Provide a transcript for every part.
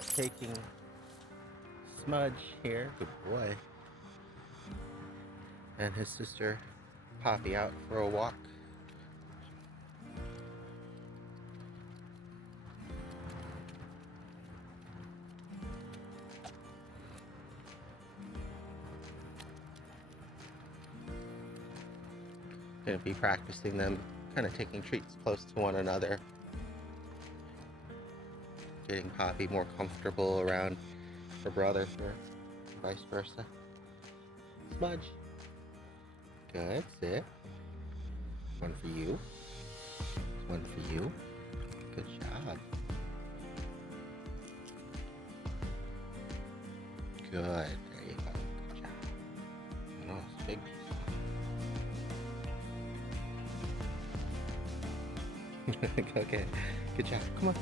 out taking Smudge here, good boy, and his sister Poppy out for a walk. Gonna be practicing them kind of taking treats close to one another. Getting Poppy more comfortable around her brother here, vice versa. Smudge. Good, sit. One for you. One for you. Good job. Good, there you go. Good job. Oh, it's a big piece. Okay, good job. Come on.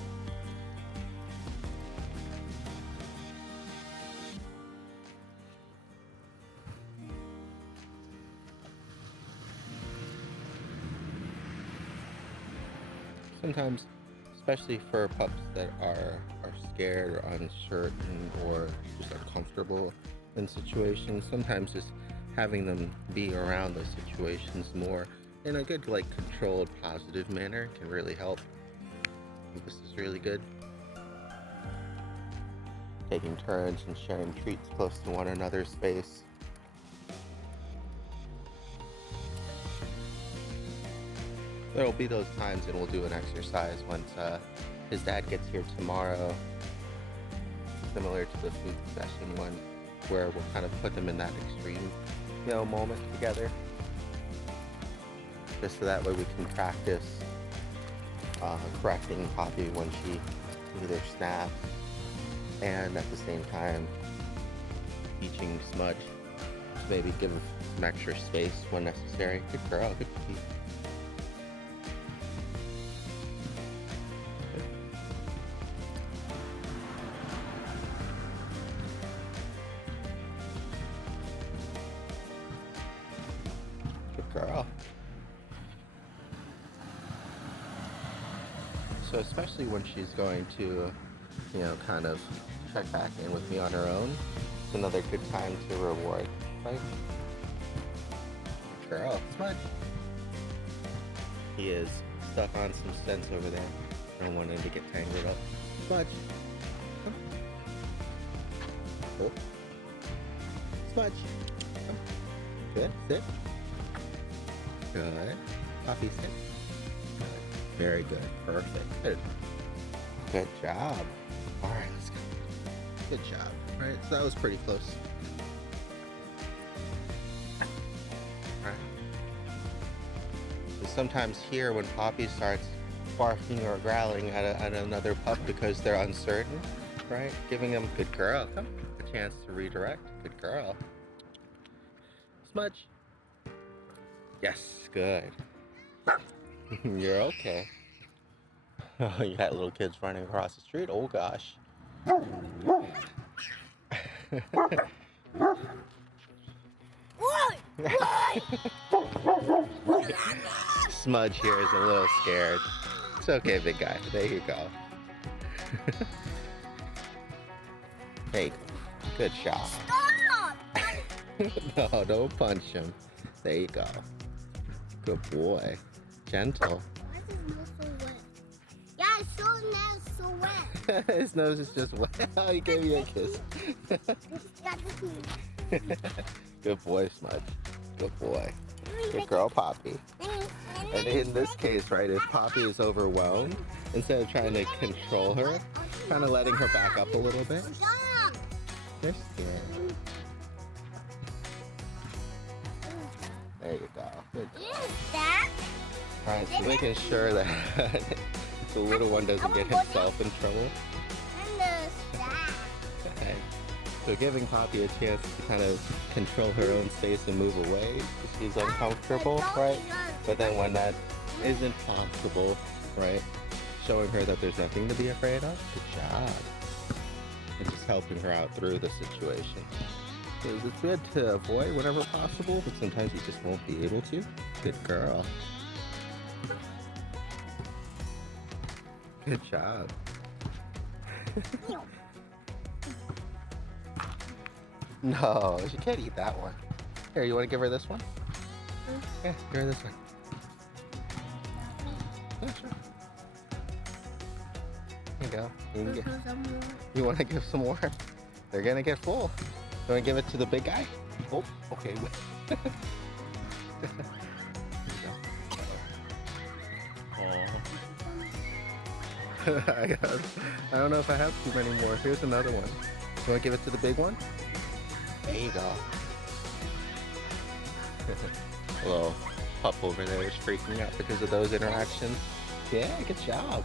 Sometimes, especially for pups that are scared or uncertain or just uncomfortable in situations, sometimes just having them be around those situations more in a good, like, controlled, positive manner can really help. This is really good. Taking turns and sharing treats close to one another's space. There'll be those times and we'll do an exercise once his dad gets here tomorrow, similar to the food session one, where we'll kind of put them in that extreme, moment together. Just so that way we can practice correcting Poppy when she either snaps, and at the same time teaching Smudge to maybe give some extra space when necessary. Good girl, good puppy. Good girl. So especially when she's going to, kind of check back in with me on her own, it's another good time to reward, right? Good girl, Smudge. He is stuck on some scents over there. I don't want him to get tangled up. Smudge. Come. Oh. Smudge. Come. Good, sit. Good. Poppy, sit. Good. Very good. Perfect. Good. Good job. All right, let's go. Good job. All right, so that was pretty close. All right. So sometimes here, when Poppy starts barking or growling at another pup because they're uncertain, right? Giving them, good girl, come, a chance to redirect. Good girl. Smudge. Yes, good. You're okay. Oh, you got little kids running across the street? Oh gosh. Smudge here is a little scared. It's okay, big guy. There you go. Hey, good shot. Stop! No, don't punch him. There you go. Good boy. Gentle. Why is his nose so wet? Yeah, his nose so wet. His nose is just wet. Oh, he gave you a kiss. Good boy, Smudge. Good boy. Good girl, Poppy. And in this case, right, if Poppy is overwhelmed, instead of trying to control her, kind of letting her back up a little bit. They're scared. There you go. Good. Alright, so making sure that the little one doesn't get himself in trouble. Okay. So giving Poppy a chance to kind of control her own space and move away because she's uncomfortable, right? But then when that isn't possible, right, showing her that there's nothing to be afraid of. Good job. And just helping her out through the situation. So it's good to avoid whenever possible, but sometimes you just won't be able to. Good girl. Good job. No, she can't eat that one. Here, you want to give her this one? Yeah, give her this one. Yeah, sure. There you go. You want to give some more? They're gonna get full. You want to give it to the big guy? Oh, okay. Wait. I don't know if I have too many more. Here's another one. You want to give it to the big one? There you go. Little pup over there is freaking out because of those interactions. Yeah, good job.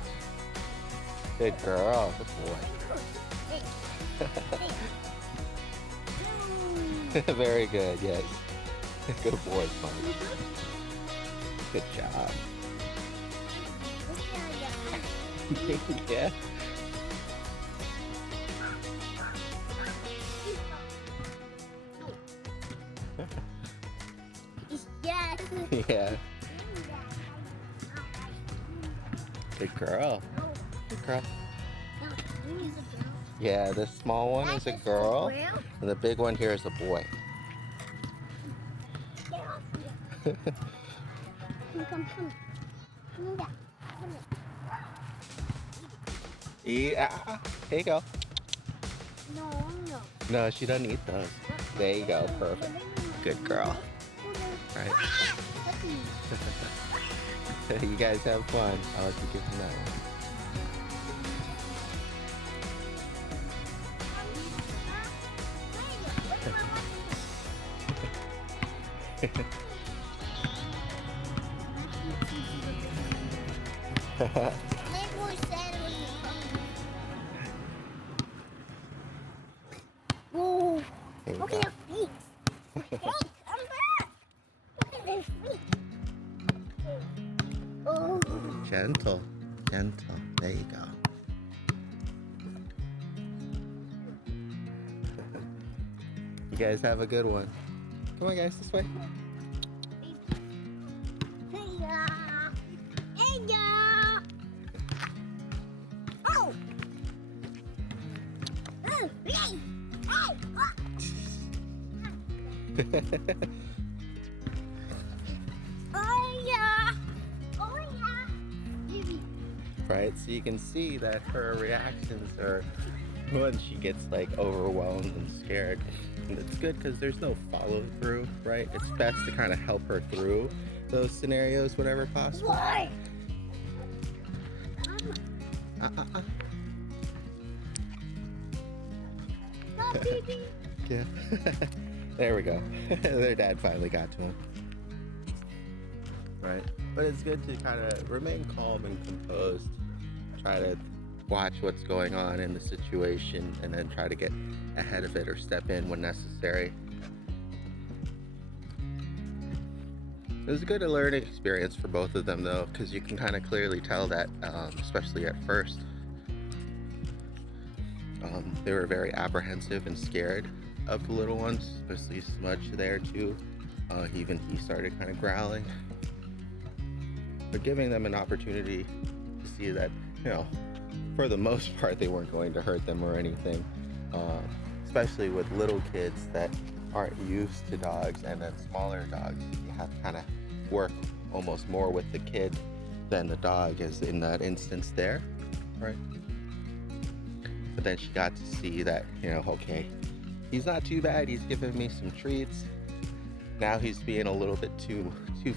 Good girl. Good boy. Very good, yes. Good boy, Smudge. Good job. Yeah. Yeah. Good girl. Good girl. Yeah, the small one is a girl, and the big one here is a boy. Yeah. Here you go. No, she doesn't eat those. There you go. Perfect. Good girl. Right. You guys have fun. I'll let you give them that one. Whoa. Look at their feet. Hey, come back. Look at their feet. Oh. Gentle. Gentle. There you go. You guys have a good one. Come on, guys, this way. Oh. Right, so you can see that her reactions are when she gets like overwhelmed and scared. And it's good because there's no follow through, right? It's best to kind of help her through those scenarios whenever possible. Why? Yeah. There we go. Their dad finally got to him. Right. But it's good to kind of remain calm and composed. Try to watch what's going on in the situation and then try to get ahead of it or step in when necessary. It was a good learning experience for both of them though, because you can kind of clearly tell that, especially at first, they were very apprehensive and scared of the little ones, especially Smudge there too. He started kind of growling. But giving them an opportunity to see that, you know, for the most part they weren't going to hurt them or anything. Especially with little kids that aren't used to dogs, and then smaller dogs, you have to kind of work almost more with the kid than the dog is in that instance there, right? But then she got to see that, you know, okay, he's not too bad, he's giving me some treats. Now he's being a little bit too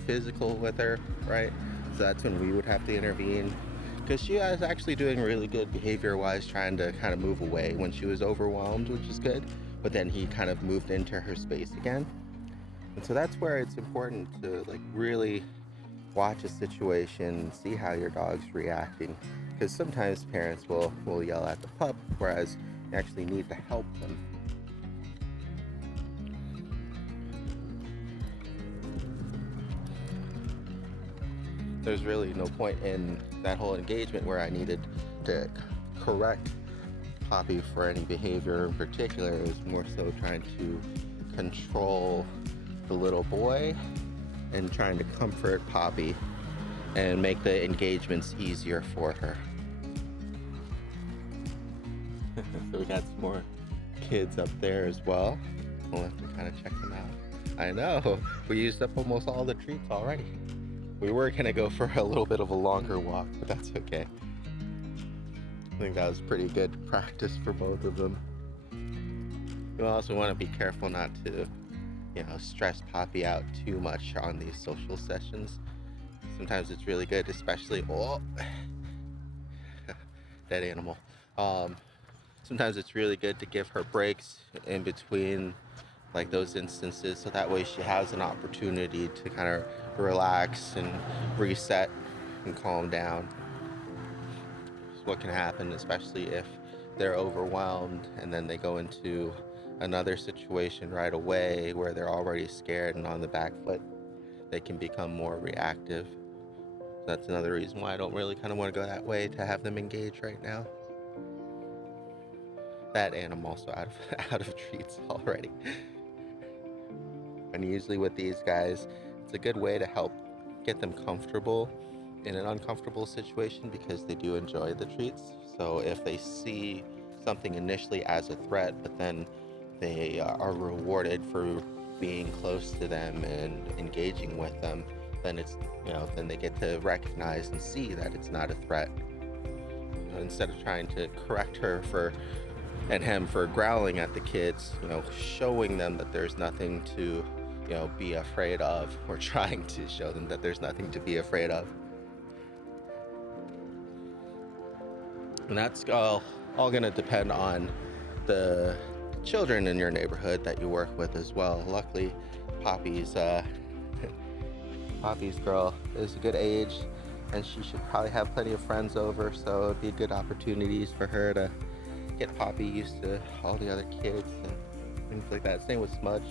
physical with her, right? So that's when we would have to intervene, because she was actually doing really good behavior-wise, trying to kind of move away when she was overwhelmed, which is good. But then he kind of moved into her space again. And so that's where it's important to like really watch a situation, see how your dog's reacting, because sometimes parents will yell at the pup, whereas you actually need to help them. There's really no point in that whole engagement where I needed to correct Poppy for any behavior in particular. It was more so trying to control the little boy and trying to comfort Poppy and make the engagements easier for her. So we got some more kids up there as well. We'll have to kind of check them out. I know, we used up almost all the treats already. We were gonna go for a little bit of a longer walk, but that's okay. I think that was pretty good practice for both of them. You also want to be careful not to, stress Poppy out too much on these social sessions. Sometimes it's really good, especially, dead animal. Sometimes it's really good to give her breaks in between like those instances, so that way she has an opportunity to kind of relax and reset and calm down. So what can happen, especially if they're overwhelmed and then they go into another situation right away where they're already scared and on the back foot, they can become more reactive. That's another reason why I don't really kind of want to go that way, to have them engage right now. That, and I'm also out of treats already. And usually with these guys, it's a good way to help get them comfortable in an uncomfortable situation, because they do enjoy the treats. So if they see something initially as a threat, but then they are rewarded for being close to them and engaging with them, then it's, then they get to recognize and see that it's not a threat. Instead of trying to correct her and him for growling at the kids, showing them that there's nothing to, be afraid of, or trying to show them that there's nothing to be afraid of. And that's all gonna depend on the children in your neighborhood that you work with as well. Luckily, Poppy's girl is a good age, and she should probably have plenty of friends over, so it'd be good opportunities for her to get Poppy used to all the other kids and things like that. Same with Smudge.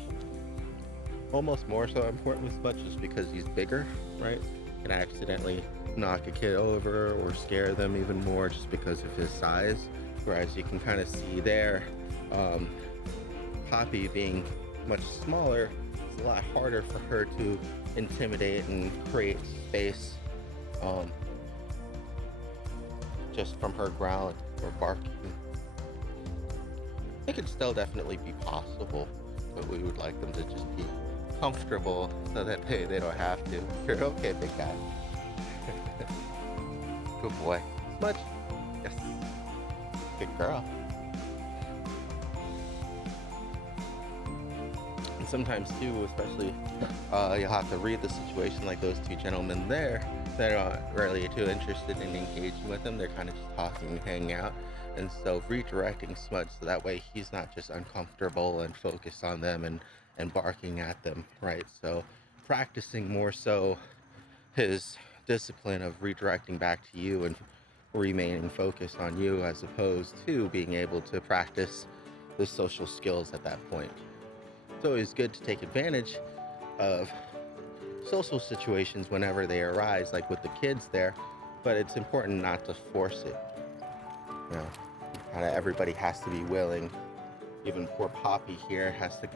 Almost more so important with Smudge just because he's bigger, right? And accidentally knock a kid over or scare them even more just because of his size. Whereas you can kind of see there, Poppy being much smaller, it's a lot harder for her to intimidate and create space, just from her growling or barking. It could still definitely be possible, but we would like them to just be comfortable so that they don't have to. You're okay, big guy. Good boy. Smudge. Yes. Good girl. And sometimes too, especially, you'll have to read the situation, like those two gentlemen there. They're not really too interested in engaging with them. They're kind of just talking and hanging out. And so redirecting Smudge so that way he's not just uncomfortable and focused on them and barking at them, right? So practicing more so his discipline of redirecting back to you and remaining focused on you, as opposed to being able to practice the social skills at that point. It's always good to take advantage of social situations whenever they arise, like with the kids there, but it's important not to force it. Kind of everybody has to be willing. Even poor Poppy here has to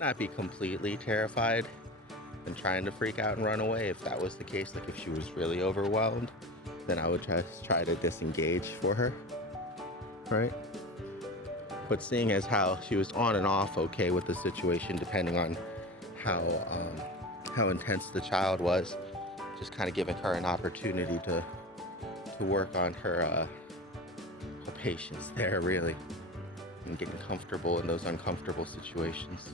not be completely terrified and trying to freak out and run away. If that was the case, like if she was really overwhelmed, then I would try to disengage for her, right? But seeing as how she was on and off okay with the situation, depending on how intense the child was, just kind of giving her an opportunity to work on her patience there, really, and getting comfortable in those uncomfortable situations.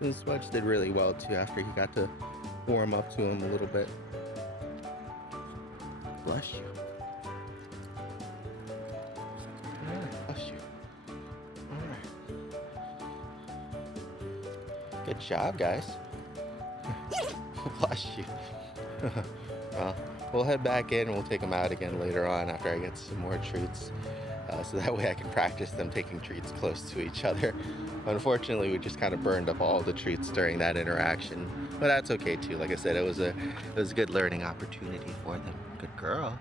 And Smudge did really well too after he got to warm up to him a little bit. Bless you. Alright, bless you. Alright. Good job, guys. Bless you. Well, we'll head back in and we'll take them out again later on after I get some more treats, so that way I can practice them taking treats close to each other. Unfortunately, we just kind of burned up all the treats during that interaction, but that's okay too. Like I said, it was a good learning opportunity for them. Good girl.